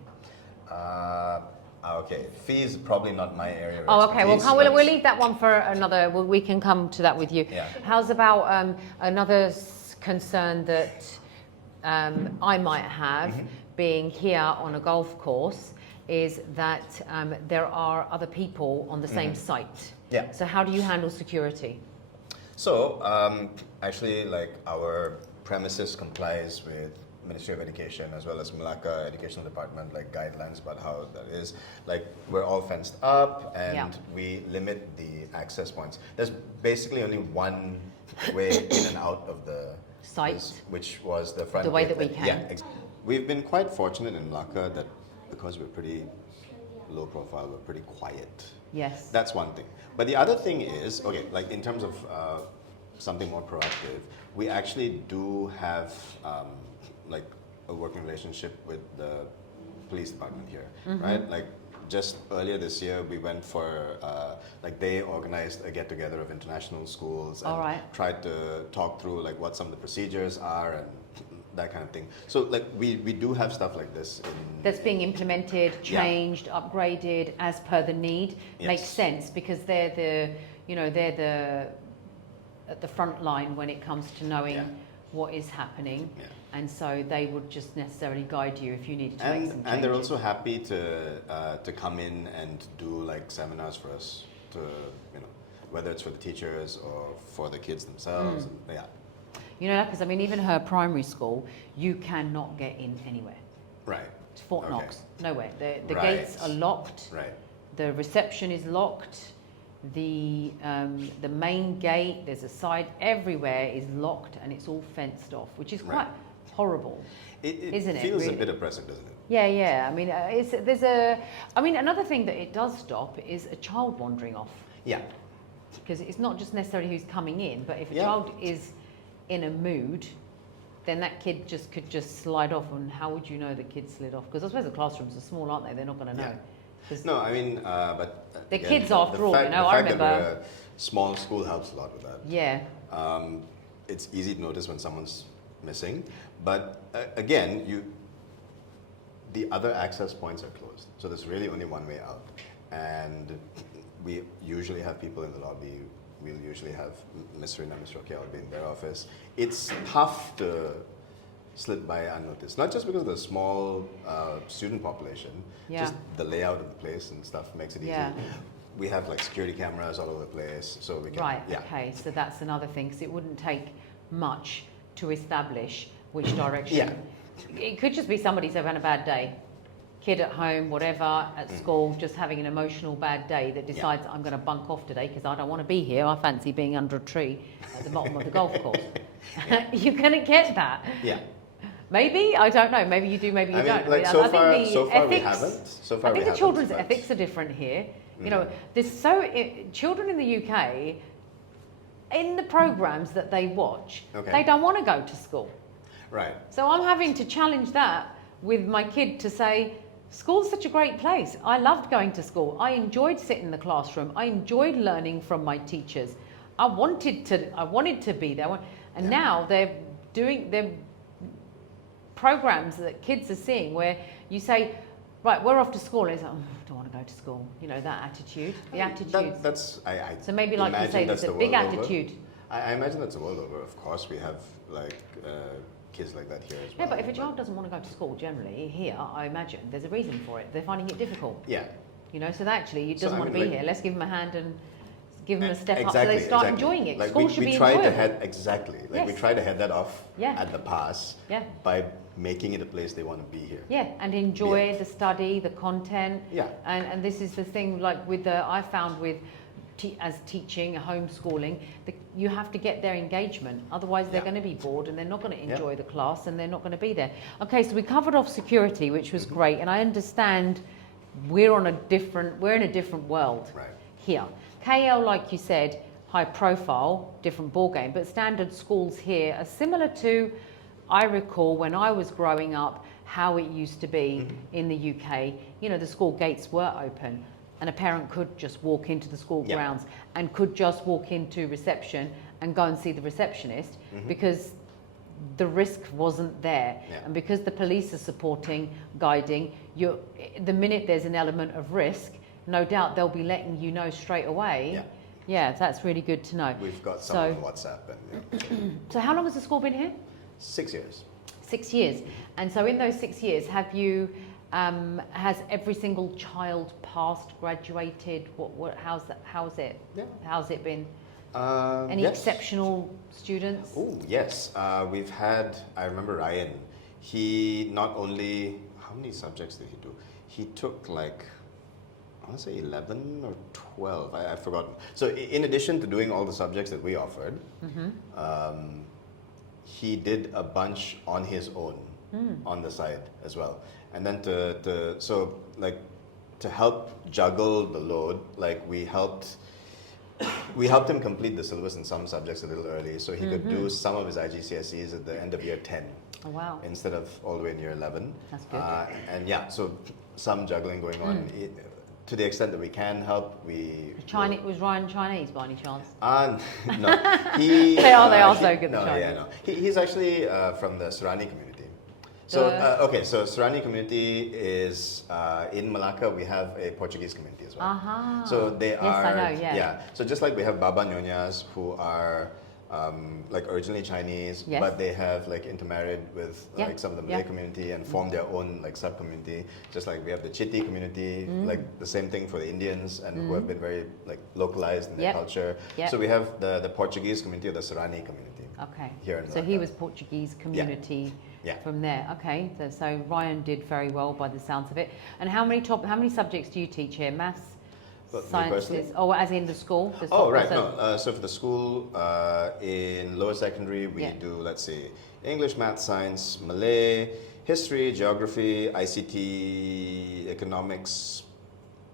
Okay, fees probably not my area of Oh, okay. Well, expertise, but- we'll leave that one for another. We can come to that with you. Yeah. How's about another concern that I might have, being here on a golf course, is that there are other people on the same site. Yeah. So how do you handle security? So, actually, like, our premises complies with Ministry of Education as well as Malaka Educational Department, like, guidelines about how that is. Like, we're all fenced up and we limit the access points. There's basically only one way in and out of the Site. which was the front The way gate that we can. Yeah, we've been quite fortunate in Malaka that because we're pretty low profile, we're pretty quiet. Yes. That's one thing. But the other thing is, okay, like in terms of something more proactive, we actually do have like a working relationship with the police department here, right? Like just earlier this year, we went for, like they organized a get-together of international schools and tried to talk through like what some of the procedures are and that kind of thing. So like we do have stuff like this that's being implemented, changed, upgraded as per the need. Makes sense because they're the at the front line when it comes to knowing what is happening, and so they would just necessarily guide you if you needed to make some changes. And they're also happy to come in and do like seminars for us to whether it's for the teachers or for the kids themselves. Because I mean, even her primary school, you cannot get in anywhere. Right. It's Fort Knox, nowhere. The Right. gates are locked. Right. The reception is locked. The main gate, there's a side, everywhere is locked and it's all fenced off, which is quite horrible, isn't it? Feels Really? a bit oppressive, doesn't it? Yeah. I mean, another thing that it does stop is a child wandering off. Yeah. Because it's not just necessarily who's coming in, but if a child is in a mood, then that kid could just slide off. And how would you know the kid slid off? Because I suppose the classrooms are small, aren't they? They're not going to know. No, I mean, but the again, kids, after all, the I fact remember. that we're a small school helps a lot with that. Yeah. It's easy to notice when someone's missing, but again, the other access points are closed, so there's really only one way out, and we usually have people in the lobby. We'll usually have Ms. Rina, Ms. Rokia will be in their office. It's tough to slip by unnoticed, not just because of the small student population, just the layout of the place and stuff makes it easy. We have like security cameras all over the place, so we can. Right, okay, so that's another thing, because it wouldn't take much to establish which direction. It could just be somebody's having a bad day. kid at home, whatever, at school, just having an emotional bad day that decides I'm going to bunk off today because I don't want to be here. I fancy being under a tree at the bottom of the golf course. You're going to get that. Yeah. Maybe, I don't know. Maybe you do, maybe you don't. Like, so far we haven't. I think the children's ethics are different here. You know, children in the UK, in the programs that they watch, they don't want to go to school. Right. So I'm having to challenge that with my kid to say, school's such a great place. I loved going to school. I enjoyed sitting in the classroom. I enjoyed learning from my teachers. I wanted to be there. And now they're programs that kids are seeing where you say, right, we're off to school. And it's like, I don't want to go to school. You know, that attitude, the attitude. So maybe like you say, there's a big attitude. I imagine that's the world over. Of course, we have like kids like that here as well. Yeah, but if a child doesn't want to go to school, generally here, I imagine there's a reason for it. They're finding it difficult. Yeah. You know, so that actually he doesn't want to be here. Let's give him a hand and give them a step up so exactly, they start enjoying it. Like School should be try enjoyable. to head we try to head that off at the pass by making it a place they want to be here. Yeah, and enjoy the study, the content. Yeah. And this is the thing, like with I found with as teaching, homeschooling, you have to get their engagement. Otherwise, they're going to be bored and they're not going to enjoy the class and they're not going to be there. Okay, so we covered off security, which was great, and I understand we're in a different world here. KL, like you said, high profile, different ball game, but standard schools here are similar to, I recall when I was growing up, how it used to be in the UK. You know, the school gates were open and a parent could just walk into the school grounds and could just walk into reception and go and see the receptionist because the risk wasn't there. And because the police are supporting, guiding, the minute there's an element of risk, no doubt they'll be letting you know straight away. Yeah, that's really good to know. We've got some on WhatsApp. So how long has the school been here? 6 years. 6 years. And so in those 6 years, have you, has every single child passed, graduated? How's it? Yeah. How's it been? Any exceptional students? Oh, yes. We've had, I remember Ryan, he not only, how many subjects did he do? He took like, I want to say 11 or 12, I've forgotten. So in addition to doing all the subjects that we offered, he did a bunch on his own on the side as well. And then to help juggle the load, like we helped him complete the syllabus in some subjects a little early, so he could do some of his IGCSEs at the end of year 10. Oh, wow. Instead of all the way in year 11. That's good. And yeah, so some juggling going on. To the extent that we can help, Was Ryan Chinese by any chance? No. They are so good. No, Chinese. yeah, no. He's actually from the Surani community. So so Surani community is in Malaka. We have a Portuguese community as well. So they are. Yes, I know. Yeah. So just like we have Baba Nyonyas who are like originally Chinese, but they have like intermarried with like some of the Malay community and formed their own like sub community. Just like we have the Chitti community, like the same thing for the Indians and who have been very like localized in their culture. So we have the Portuguese community or the Surani community. Okay. Here in Malaka. So he was Portuguese community. From there, okay. So Ryan did very well by the sounds of it. And how many subjects do you teach here? Maths, sciences? Oh, as in the school? Right. No. So for the school, in lower secondary, we do, let's say, English, math, science, Malay, history, geography, ICT, economics,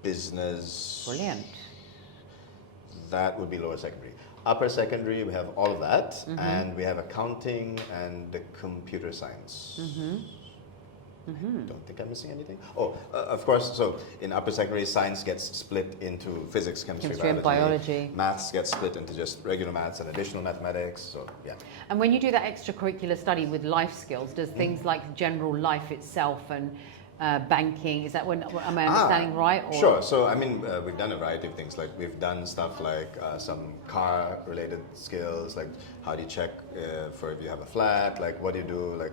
business. Brilliant. That would be lower secondary. Upper secondary, we have all of that, and we have accounting and the computer science. Don't think I'm missing anything. Of course, so in upper secondary, science gets split into physics, chemistry and biology. Maths gets split into just regular maths and additional mathematics, so yeah. And when you do that extracurricular study with life skills, does things like general life itself and banking, is that am I understanding right? Or? Sure. So I mean, we've done a variety of things. Like we've done stuff like some car-related skills, like how do you check for if you have a flat, like what do you do, like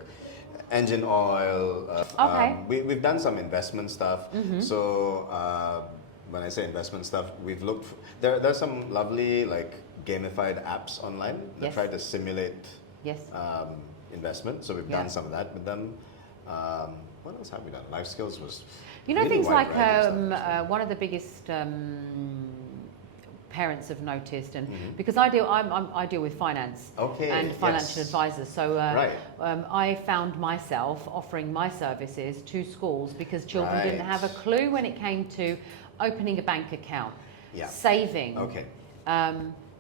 engine oil. We've done some investment stuff. So when I say investment stuff, we've looked. There's some lovely like gamified apps online that try to simulate investment. So we've done some of that with them. what else have we done? Life skills was You know, really things wide like variety of stuff. one of the biggest parents have noticed, and Mm-hmm. because I deal with finance Okay, and financial yes. advisors, so Right. I found myself offering my services to schools because children didn't Right. have a clue when it came to opening a bank account, Yeah. saving, Okay.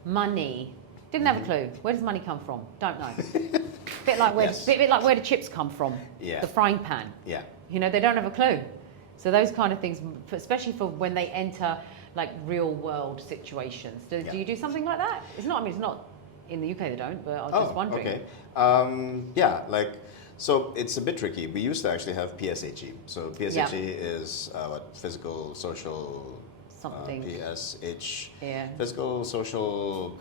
money. Didn't have a clue. Where does money come from? Don't know. bit Yes. like where do chips come from? Yeah. The frying pan. Yeah. You know, they don't have a clue. So those kind of things, especially for when they enter like real world situations. Do you do something like that? It's not. I mean, it's not in the UK. They don't. But I was just wondering. Okay. Yeah. Like, so it's a bit tricky. We used to actually have PSHE. So PSHE is what, physical, social, Something. PSH. Yeah. Physical, social.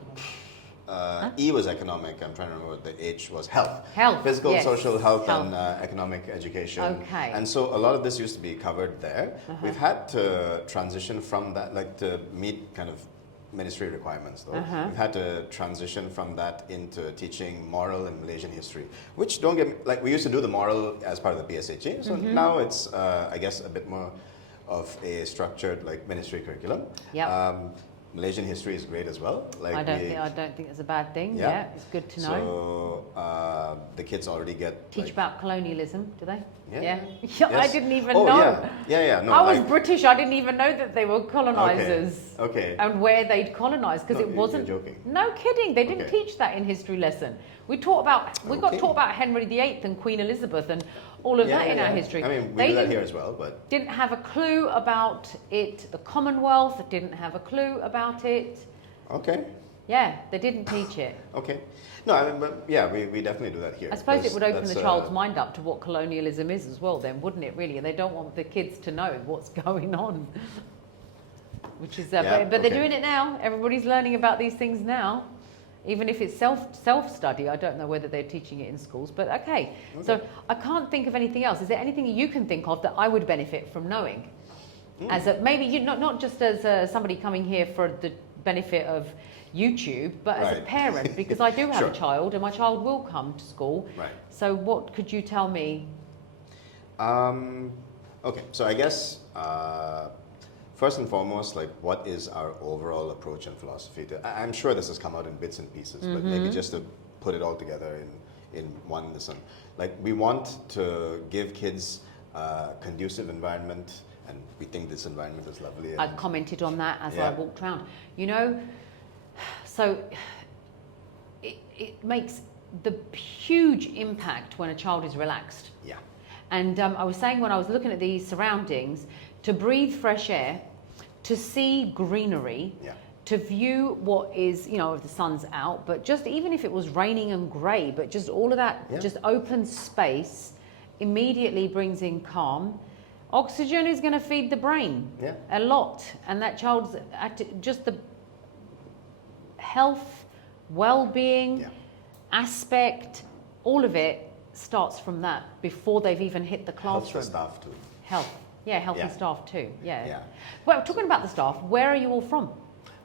E was economic. I'm trying to remember what the H was. Health. Health. Physical, yes. social, health, Health. and economic education. Okay. And so a lot of this used to be covered there. We've had to transition from that, like to meet kind of ministry requirements though. We've had to transition from that into teaching moral and Malaysian history, which don't get me, like we used to do the moral as part of the PSHE. So now it's, I guess, a bit more of a structured like ministry curriculum. Yep. Malaysian history is great as well. Like I don't think it's a bad thing. Yeah. Yeah, it's good to know. So the kids already get Teach like, about colonialism, do they? Yeah. Yeah, I Yes. didn't even Oh, know. Yeah. No, I was like, British. I didn't even know that they were colonizers. Okay. And where they'd colonized because No, it you're wasn't. joking. No kidding. They didn't Okay. teach that in history lesson. We got Okay. taught about Henry VIII and Queen Elizabeth and all of that in our history. I mean, we They do that didn't- here as well, but Didn't have a clue about it. The Commonwealth didn't have a clue about it. okay. Yeah, they didn't teach it. Okay. No, I mean, but yeah, we definitely do that here. I suppose it That's- would open that's, the child's mind up to what colonialism is as well, then, wouldn't it? Really, and they don't want the kids to know what's going on. Which is, Yeah, but they're okay. doing it now. Everybody's learning about these things now, even if it's self study. I don't know whether they're teaching it in schools, but okay. So I can't think of anything else. Is there anything you can think of that I would benefit from knowing? As a maybe you not just as somebody coming here for the benefit of YouTube, but as a Right. parent, because I do have Sure. a child and my child will come to school. Right. So what could you tell me? Okay, so I guess first and foremost, like, what is our overall approach and philosophy to? I'm sure this has come out in bits and pieces, but maybe just to put it all together in one lesson. Like, we want to give kids a conducive environment, and we think this environment is lovely. I And, commented on that as I Yeah. walked around. You know, so it makes the huge impact when a child is relaxed. yeah, And I was saying when I was looking at these surroundings, to breathe fresh air, to see greenery, yeah, to view what is, you know, if the sun's out, but just even if it was raining and grey, but just all of that, Yeah. just open space immediately brings in calm. Oxygen is going to feed the brain yeah. a lot, and that child's just the health, well-being Yeah. aspect, all of it starts from that before they've even hit the Helps the classroom. staff too. Health, yeah, health and Yeah. staff too, yeah. Yeah. Well, talking about the staff, where are you all from?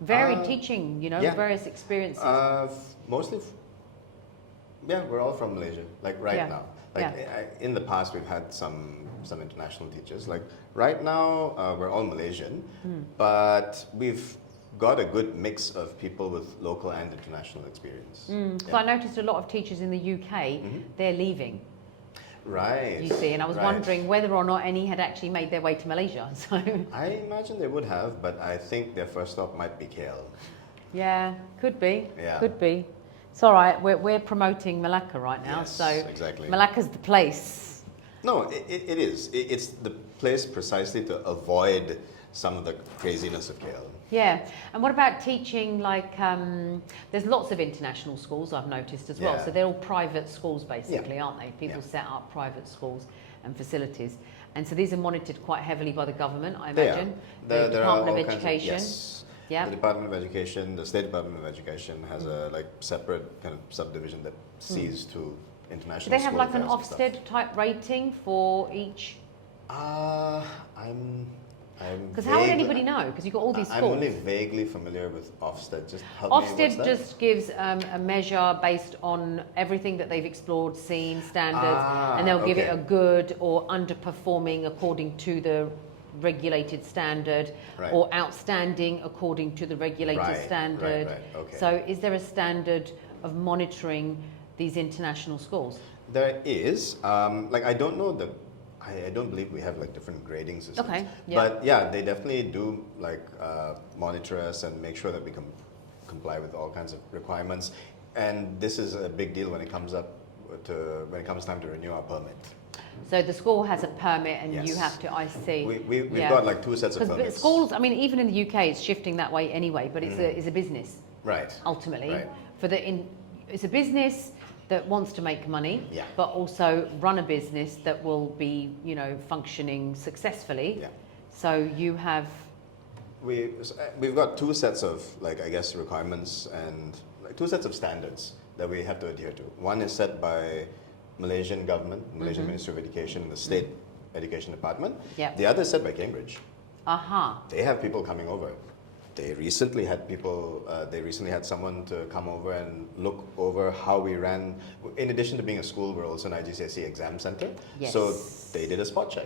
Varied Uh, teaching, you know, yeah. various experiences. Mostly, yeah, we're all from Malaysia, like right Yeah. now. Like in the past, we've had some international teachers. Like right now, we're all Malaysian, but we've got a good mix of people with local and international experience. So I noticed a lot of teachers in the UK, they're leaving, Right. you see, and I was right. wondering whether or not any had actually made their way to Malaysia. So I imagine they would have, but I think their first stop might be KL. yeah, could be, Yeah. could be. It's all right. We're promoting Malaka right now, Yes, so exactly. Malaka's the place. No, it is. It's the place precisely to avoid some of the craziness of KL. Yeah, and what about teaching? Like, there's lots of international schools I've noticed as well. Yeah. So they're all private schools, basically, aren't they? People Yeah. set up private schools and facilities, and so these are monitored quite heavily by the government, I They are. imagine. There The are Department all of kinds Education. yes. Yeah. The Department of Education, the State Department of Education has a like separate kind of subdivision that sees to international. Do they have school like an affairs and stuff. Ofsted type rating for each? I'm Because how would anybody know? Because you've got all these schools. I'm only vaguely familiar with Ofsted. Just help me. Ofsted just gives a measure based on everything that they've explored, seen, standards, and they'll give it a good or underperforming according to the regulated standard, or outstanding according to the regulated standard. Okay. So is there a standard of monitoring these international schools? There is. I don't know I don't believe we have like different grading systems. Okay. Yeah. But yeah, they definitely do monitor us and make sure that we comply with all kinds of requirements. And this is a big deal when it comes time to renew our permit. So the school has a permit, and you Yes. have to. I see. We've got like 2 sets of permits. Schools, I mean, even in the UK, it's shifting that way anyway. But it's a business. Right. Ultimately, Right. It's a business that wants to make money, Yeah. but also run a business that will be, functioning successfully. Yeah. So you have. We've got 2 sets of requirements and 2 sets of standards that we have to adhere to. One is set by Malaysian government, Malaysian Ministry of Education, the State Education Department. Yeah. The other is set by Cambridge. Aha. They have people coming over. They recently had someone to come over and look over how we ran. In addition to being a school, we're also an IGCSE exam center. Yes. So they did a spot check.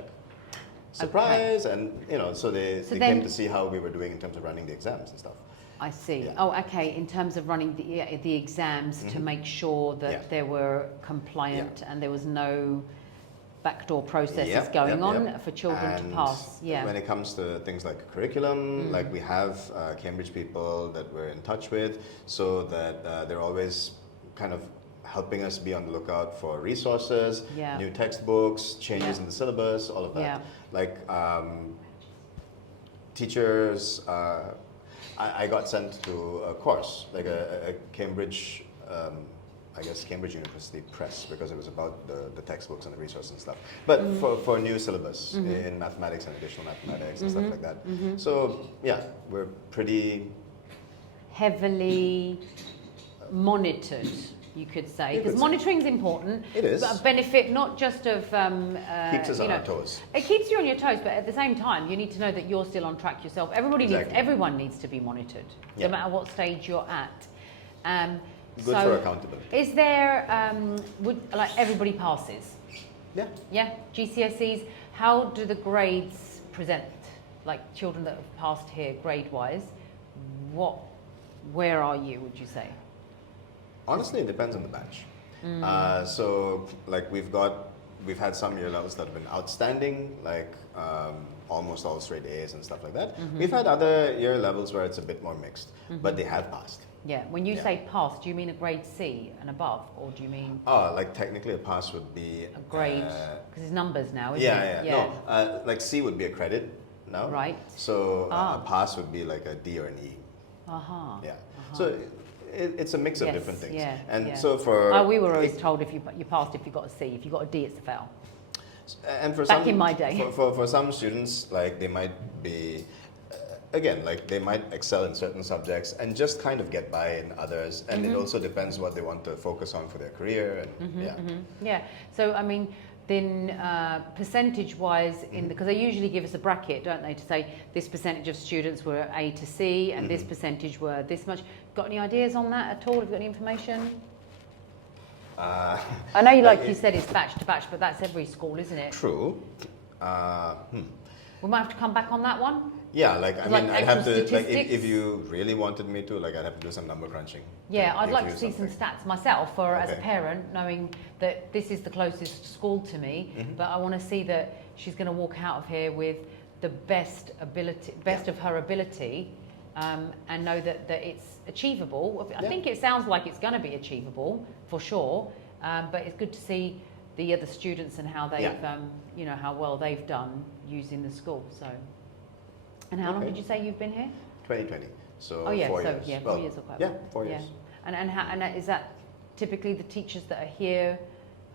Surprise! Okay. And so they came to see how we were doing in terms of running the exams and stuff. I see. Yeah. Oh, okay. In terms of running the exams to make sure that they were compliant and there was no backdoor processes going on for children to pass. Yeah. When it comes to things like curriculum, like we have Cambridge people that we're in touch with, so that they're always kind of helping us be on the lookout for resources, new textbooks, changes in the syllabus, all of that. Yeah. Like teachers, I got sent to a course, like a Cambridge. Cambridge University Press, because it was about the textbooks and the resources and stuff. But for new syllabus in mathematics and additional mathematics and stuff like that. So yeah, we're pretty heavily monitored, you could say, because monitoring is important. It is. But a benefit not just of keeps us on our toes. It keeps you on your toes, but at the same time, you need to know that you're still on track yourself. Everyone needs to be monitored, no matter what stage you're at. Good for accountability. Is there everybody passes? Yeah. Yeah. GCSEs. How do the grades present? Like children that have passed here, grade-wise, where are you? Would you say? Honestly, it depends on the batch. So like we've had some year levels that have been outstanding, like almost all straight A's and stuff like that. We've had other year levels where it's a bit more mixed, but they have passed. Yeah. When you say pass, do you mean a grade C and above, or do you mean? Oh, like technically a pass would be a grade, because it's numbers now, isn't it? Yeah. No, like C would be a credit now. Right. So a pass would be like a D or an E. Yeah. So it's a mix of different things. Yeah. And so for we were always told if you passed if you got a C, if you got a D, it's a fail. And for in my day, for some students, like they might be. Again, like they might excel in certain subjects and just kind of get by in others, and it also depends what they want to focus on for their career. And yeah. So I mean, then percentage-wise, because they usually give us a bracket, don't they, to say this percentage of students were A to C, and this percentage were this much. Got any ideas on that at all? Have you got any information? I know you said it's batch to batch, but that's every school, isn't it? True. We might have to come back on that one. Yeah, I'd have to, if you really wanted me to, I'd have to do some number crunching. Yeah, I'd like to see some stats myself, as a parent, knowing that this is the closest school to me, but I want to see that she's going to walk out of here with the best of her ability, and know that it's achievable. I think it sounds like it's going to be achievable, for sure, but it's good to see the other students and how they've, how well they've done using the school. So. And how long did you say you've been here? 2020. So 4 years. Yeah, 4 years or quite. Yeah, 4 years. And is that typically the teachers that are here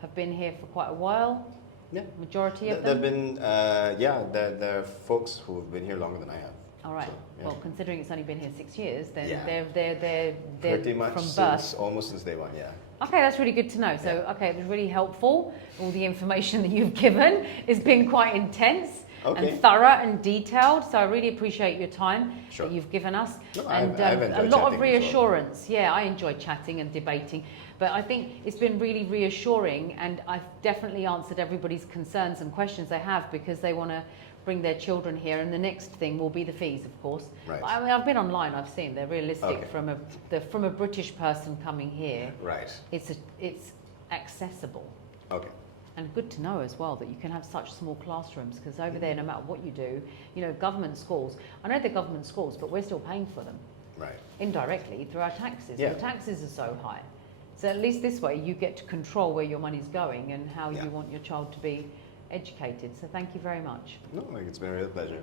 have been here for quite a while? Yeah. Majority of them? There've been, there are folks who've been here longer than I have. All right. So, Well, considering it's only been here 6 years, then they're pretty much from birth. Almost since day one. Yeah. Okay, that's really good to know. So, it was really helpful. All the information that you've given has been quite intense. Okay. and thorough and detailed. So I really appreciate your time Sure. that you've given us. No, And I've a enjoyed lot of chatting as well. reassurance. Yeah, I enjoy chatting and debating. But I think it's been really reassuring, and I've definitely answered everybody's concerns and questions they have because they want to bring their children here. And the next thing will be the fees, of course. Right. I mean, I've been online, I've seen they're realistic Okay. from a British person coming here. Right. It's accessible. Okay. And good to know as well that you can have such small classrooms, because over there, no matter what you do, you know, government schools, I know they're government schools, but we're still paying for them Right. indirectly through our taxes. Yeah. The taxes are so high. So at least this way you get to control where your money's going and how Yeah. you want your child to be educated. So thank you very much. No, like it's been a real pleasure.